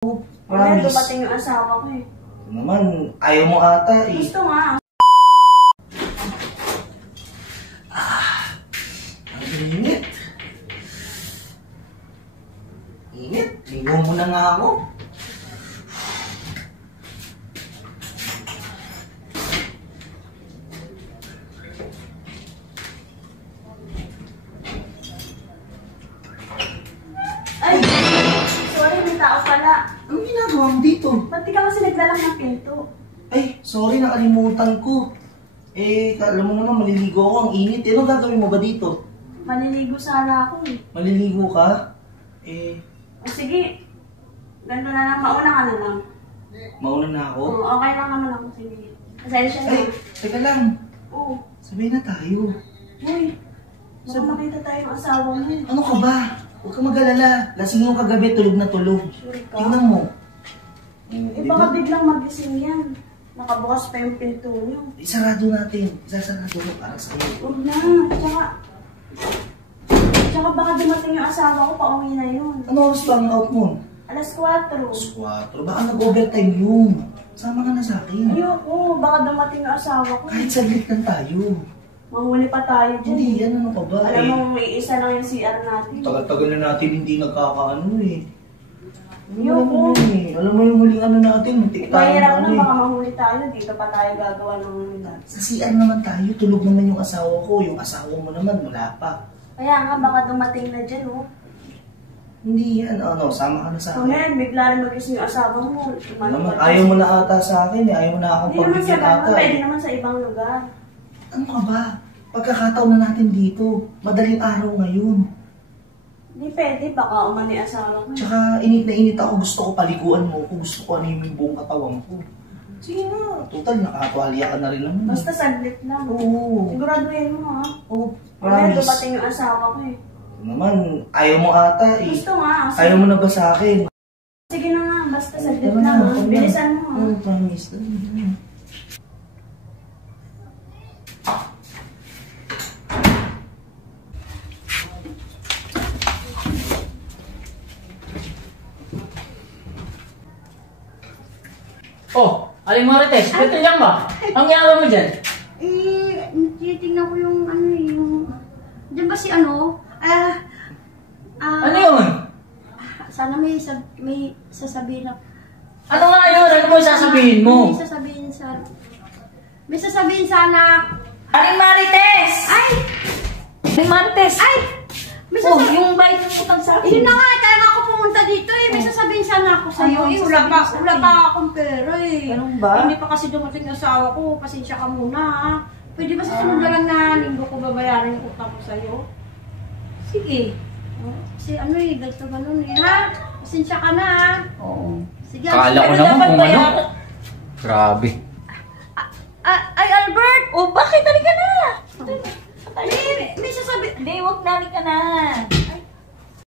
Promise. Dumating yung asawa ko eh. Naman, ayaw mo ata eh. Gusto nga. Ang init. Init. Ligo mo na nga ako. Ay! Sorry, may tao pala. Anong ginagawa mo dito? Ba't di ka kasi naglalang ng pinto? Ay, sorry, nakalimutan ko. Alam mo naman, maliligo ako. Ang init. Ano gagawin mo ba dito? Maliligo sana ako eh. Maliligo ka? O sige, ganito na lang. Mauna ka na lang. Mauna na ako? Oo, okay lang naman ako. Sige. Pasensya na. Ay, teka lang. Oo. Sabihin na tayo. Uy, baka makita tayo ng asawa mo. Ano ka ba? Huwag ka mag-alala. Lasing mo kagabi, tulog na tulog. Sure ka? Tingnan mo. Baka biglang magising yan. Nakabukas pa yung pinto niyo. Isarado natin. Isasarado mo para sa iyo. Huwag na. Tsaka baka dumating yung asawa ko, pauwi na yun. Ano oras ba ang out mo? Alas 4. Alas 4. Baka nag-overtime yun. Sama ka na sa akin. Ayoko, baka dumating yung asawa ko. Kahit saglit lang tayo. Mahuli pa tayo dyan. Hindi yan. Ano ka ba? Alam mo, may isa lang yung CR natin. Tagal-tagal na natin hindi nagkakaano eh. Ayoko. Alam mo yung huling ano natin, muntik tayo Mahirap na na baka mahuli tayo. Dito pa tayo gagawa ng dance. Sa CR naman tayo, tulog naman yung asawa ko. Yung asawa mo naman, wala pa. Kaya nga, baka dumating na dyan, oh. Hindi yan, sama ka na sa So, akin. ngayon, bigla rin mag-isip yung asawa mo. Naman, ayaw mo na ata sa akin eh, ayaw mo na akong Hindi naman sa pagbigyan ganun, ata pwede eh. naman sa ibang lugar. Ano ka ba? Pagkakataon na natin dito, madaling araw ngayon. Hindi pwede, baka umani asawa ko. Tsaka init na init ako, gusto ko paliguan mo ko, gusto ko ano yung buong katawan ko. Sige na, total nakakatuhalya ka na rin naman. Basta saglit lang. Oo. Siguraduhin mo, ha? Oo, Kaya promise. dumating yung asawa ko eh. Naman, ayaw mo ata eh. Gusto nga. Ayaw mo na ba sa akin? Sige na nga, basta saglit Tama lang. na, Ha? tama na. Bilisan mo, ha? Oo, promise. Oh, Aling Marites, ito yan ba? Ang ginagawa mo dyan? Titignan ko yung ano yung... Diyan ba si ano? Ano yun? Sana may sasabihin ako. Ano nga yun? Ano mo sasabihin mo? May sasabihin sana. Aling Marites! Ay! Aling Marites! Ay! May Oh, sasabihin. yung bike mo utang sa Yun akin. na nga, kaya nga ako pumunta dito eh. May sasabihin sana ako sa'yo. Ano? Wala pa akong pera eh. Ganun ba? Hindi pa kasi dumating yung asawa ko. Pasensya ka muna ha. Pwede ba sa sunod na lang na linggo ko babayaran yung utang ko sa'yo? Sige. Kasi ano eh, ganito ganun eh ha. Pasensya ka na ha. Oo. Sige. Akala ko sige. naman kung ano. Grabe. Ay, Albert! Oh, bakit? Halika na! May sasabi... Hindi, huwag na. Halika na.